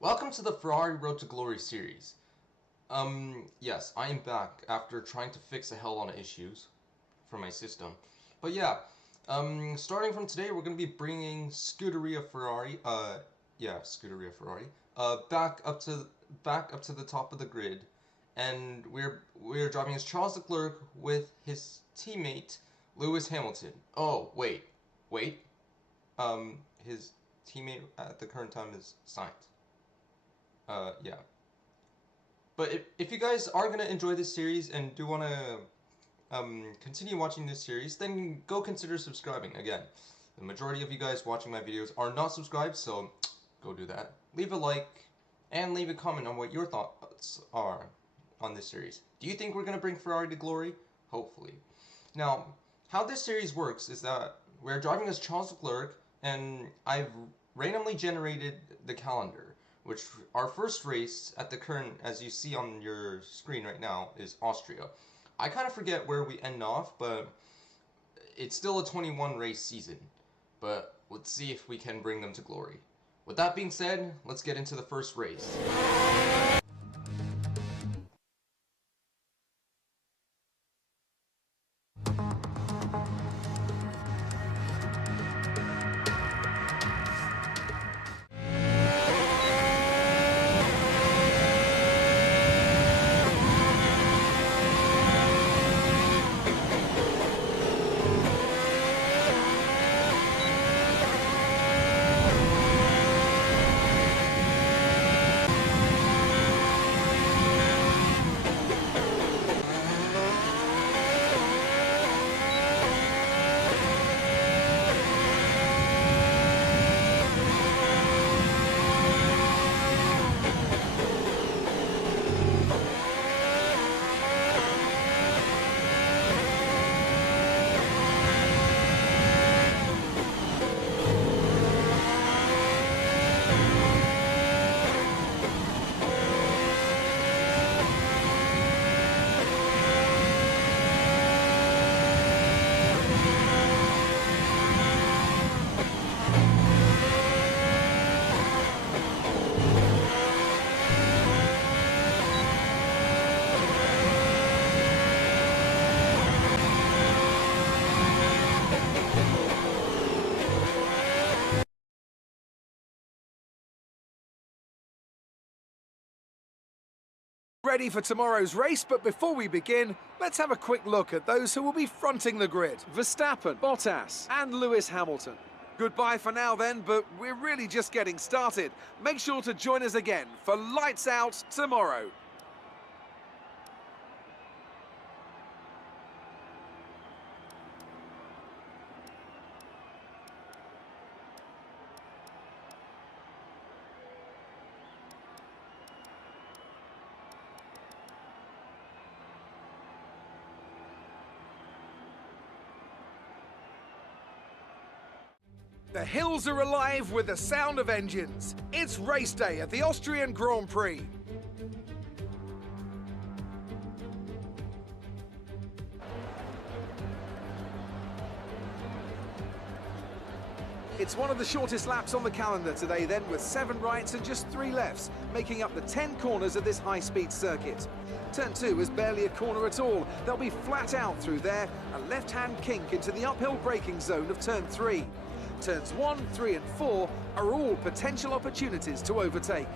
Welcome to the Ferrari Road to Glory series. Yes, I am back after trying to fix a hell lot of issues for my system. But yeah, starting from today, we're going to be bringing Scuderia Ferrari, Scuderia Ferrari, back up to the top of the grid, and we're driving as Charles Leclerc with his teammate Lewis Hamilton. Oh, wait, his teammate at the current time is Sainz. Yeah. But if you guys are gonna enjoy this series and do wanna continue watching this series, then go consider subscribing. Again, the majority of you guys watching my videos are not subscribed, so go do that. Leave a like and leave a comment on what your thoughts are on this series. Do you think we're gonna bring Ferrari to glory? Hopefully. Now, how this series works is that we're driving as Charles Leclerc, and I've randomly generated the calendar, which our first race at the current, as you see on your screen right now, is Austria. I kind of forget where we end off, but it's still a 21 race season. But let's see if we can bring them to glory. With that being said, let's get into the first race. Ready for tomorrow's race, but before we begin, let's have a quick look at those who will be fronting the grid. Verstappen, Bottas and Lewis Hamilton. Goodbye for now then, but we're really just getting started. Make sure to join us again for Lights Out tomorrow. The hills are alive with the sound of engines. It's race day at the Austrian Grand Prix. It's one of the shortest laps on the calendar today then, with 7 rights and just 3 lefts, making up the 10 corners of this high-speed circuit. Turn 2 is barely a corner at all. They'll be flat out through there, a left-hand kink into the uphill braking zone of turn 3. Turns 1, 3 and 4 are all potential opportunities to overtake.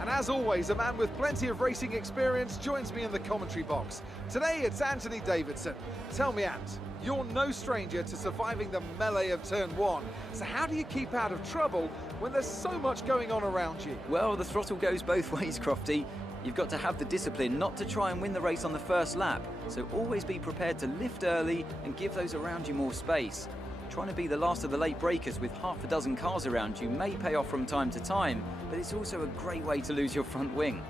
And as always, a man with plenty of racing experience joins me in the commentary box. Today it's Anthony Davidson. Tell me, Ant, you're no stranger to surviving the melee of turn 1. So how do you keep out of trouble when there's so much going on around you? Well, the throttle goes both ways, Crofty. You've got to have the discipline not to try and win the race on the first lap, so always be prepared to lift early and give those around you more space. Trying to be the last of the late breakers with half a dozen cars around you may pay off from time to time, but it's also a great way to lose your front wing.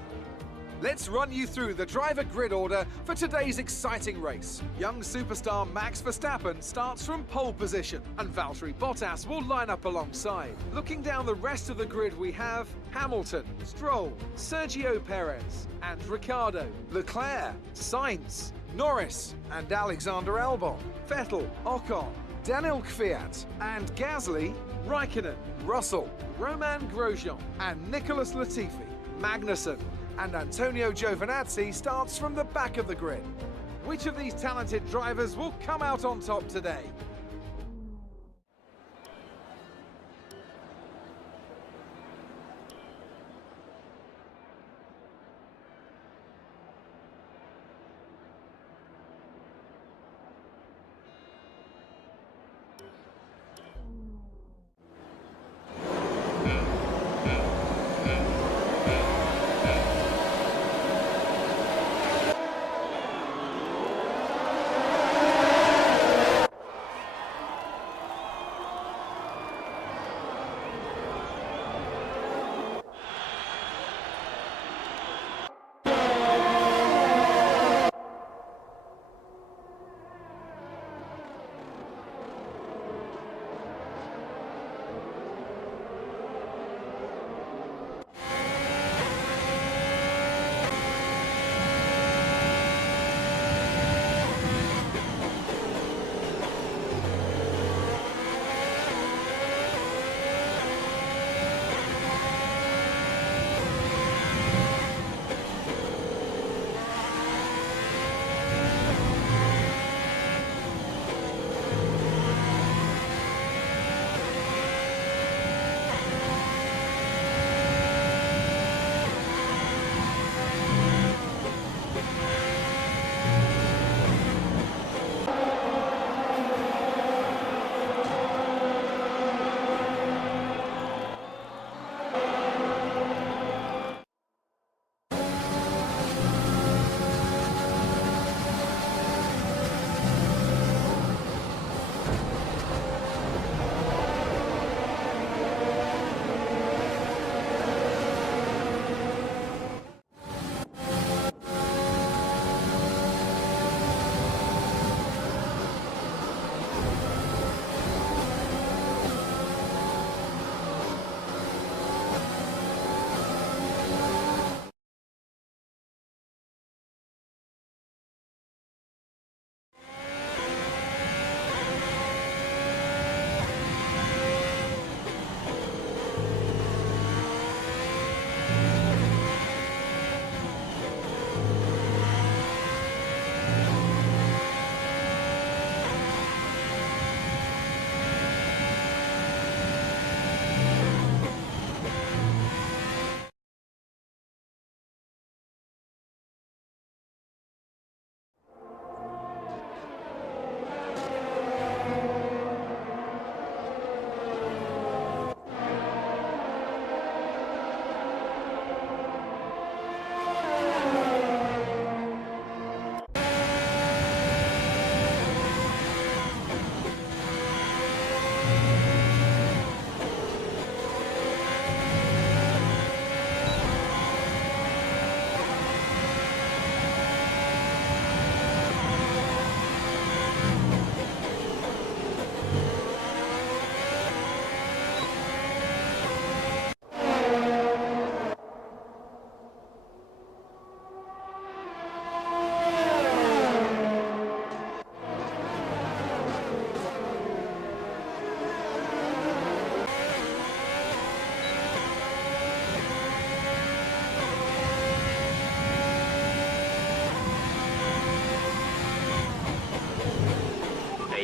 Let's run you through the driver grid order for today's exciting race. Young superstar Max Verstappen starts from pole position, and Valtteri Bottas will line up alongside. Looking down the rest of the grid, we have Hamilton, Stroll, Sergio Perez, and Ricciardo, Leclerc, Sainz, Norris, and Alexander Albon, Vettel, Ocon, Daniel Kvyat and Gasly, Raikkonen, Russell, Roman Grosjean and Nicholas Latifi, Magnussen and Antonio Giovinazzi starts from the back of the grid. Which of these talented drivers will come out on top today?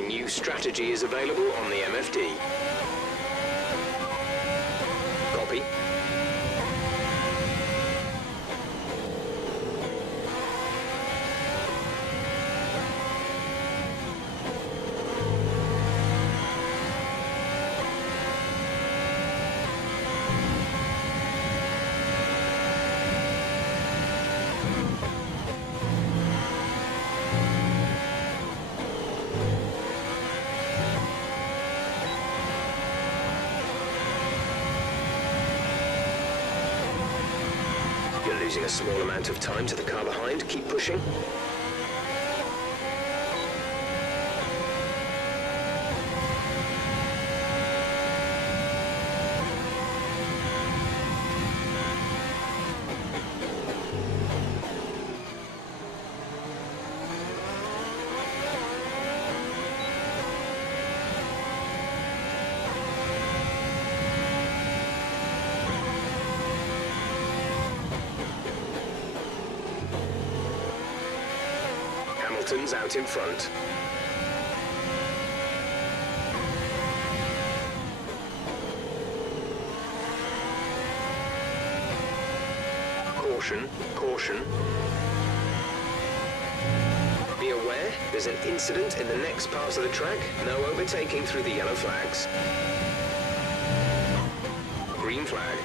New strategy is available on the MFD. Copy. Losing a small amount of time to the car behind. Keep pushing. Hamilton's out in front. Caution, caution. Be aware, there's an incident in the next part of the track. No overtaking through the yellow flags. Green flag.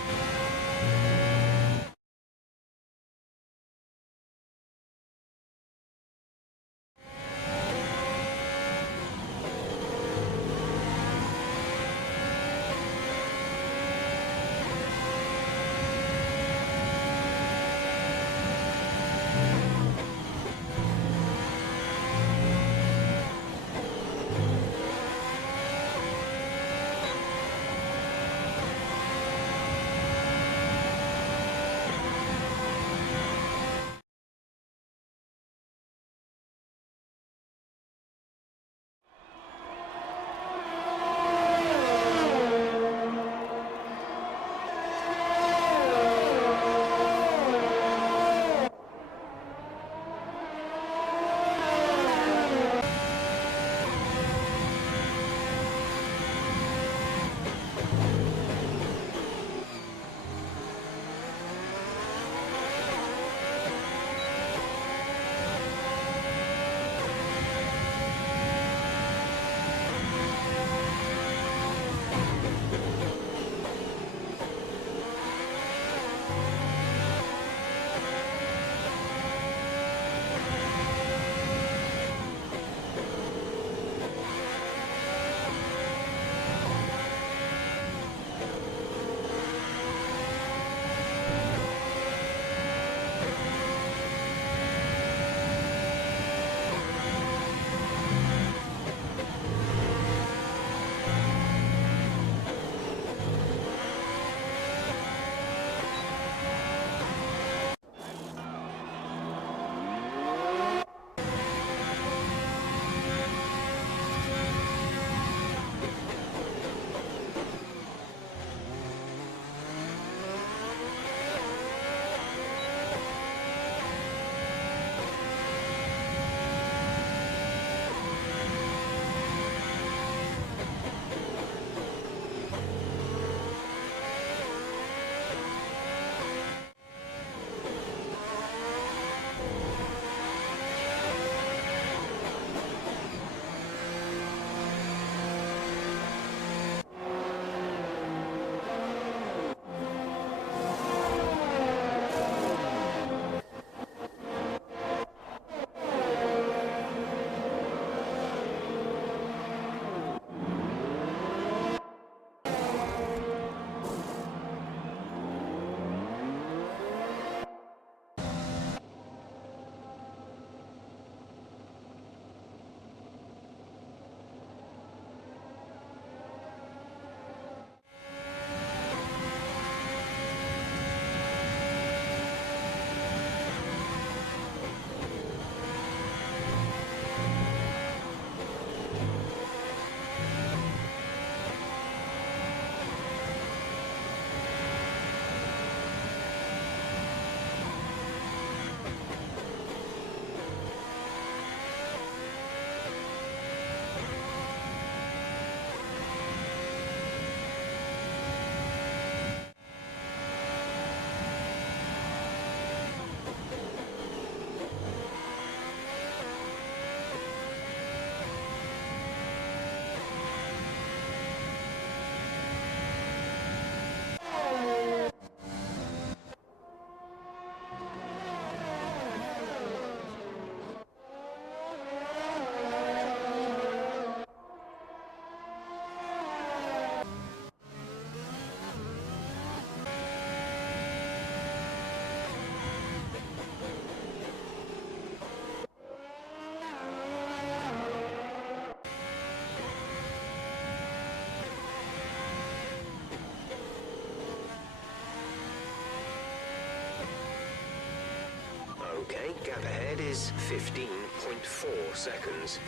Okay, gap ahead is 15.4 seconds.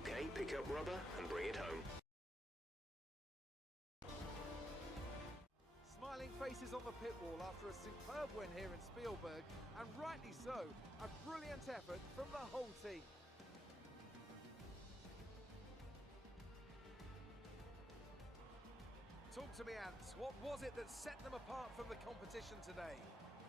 Okay, pick up rubber and bring it home. Smiling faces on the pit wall after a superb win here in Spielberg, and rightly so, a brilliant effort from the whole team. Talk to me, Ants. What was it that set them apart from the competition today?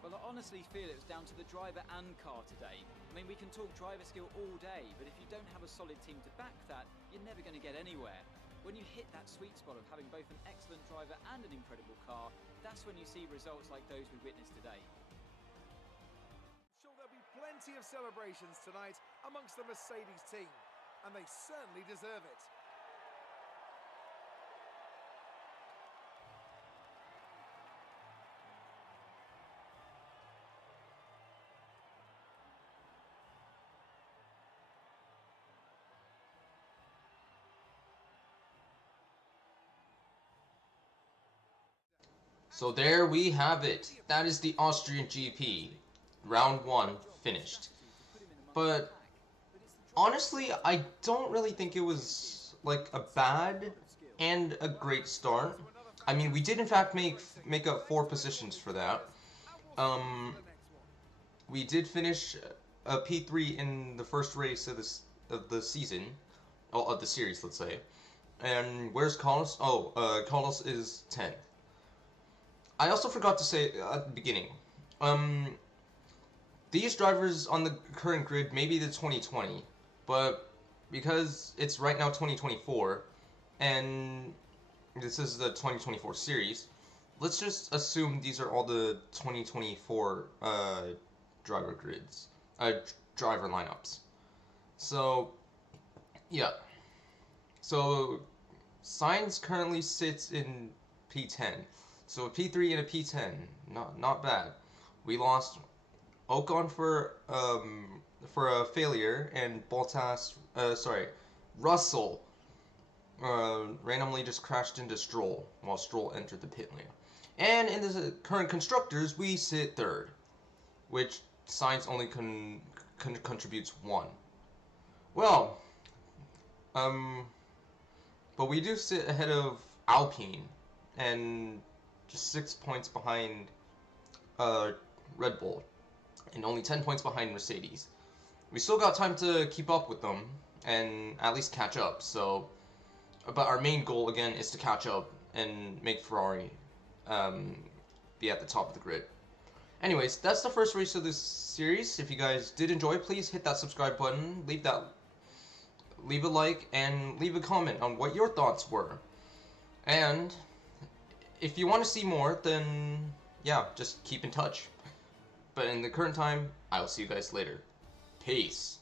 Well, I honestly feel it was down to the driver and car today. I mean, we can talk driver skill all day, but if you don't have a solid team to back that, you're never going to get anywhere. When you hit that sweet spot of having both an excellent driver and an incredible car, that's when you see results like those we witnessed today. I'm sure there'll be plenty of celebrations tonight amongst the Mercedes team, and they certainly deserve it. So there we have it. That is the Austrian GP. Round 1 finished. But honestly, I don't really think it was like a bad and a great start. I mean, we did in fact make up 4 positions for that. We did finish a P3 in the first race of the season, of the series, let's say. And where's Carlos? Oh, Carlos is 10th. I also forgot to say at the beginning, these drivers on the current grid may be the 2020, but because it's right now 2024, and this is the 2024 series, let's just assume these are all the 2024 driver grids, driver lineups. So, yeah. So, Sainz currently sits in P10. So a P3 and a P10, not bad. We lost Ocon for a failure, and Russell randomly just crashed into Stroll while Stroll entered the pit lane. And in the current constructors, we sit 3rd, which Sainz only contributes 1. Well, but we do sit ahead of Alpine and just 6 points behind Red Bull, and only 10 points behind Mercedes. We still got time to keep up with them, and at least catch up, so... But our main goal, again, is to catch up and make Ferrari be at the top of the grid. Anyways, that's the first race of this series. If you guys did enjoy, please hit that subscribe button, leave a like, and leave a comment on what your thoughts were. And if you want to see more, then yeah, just keep in touch. But in the current time, I will see you guys later. Peace.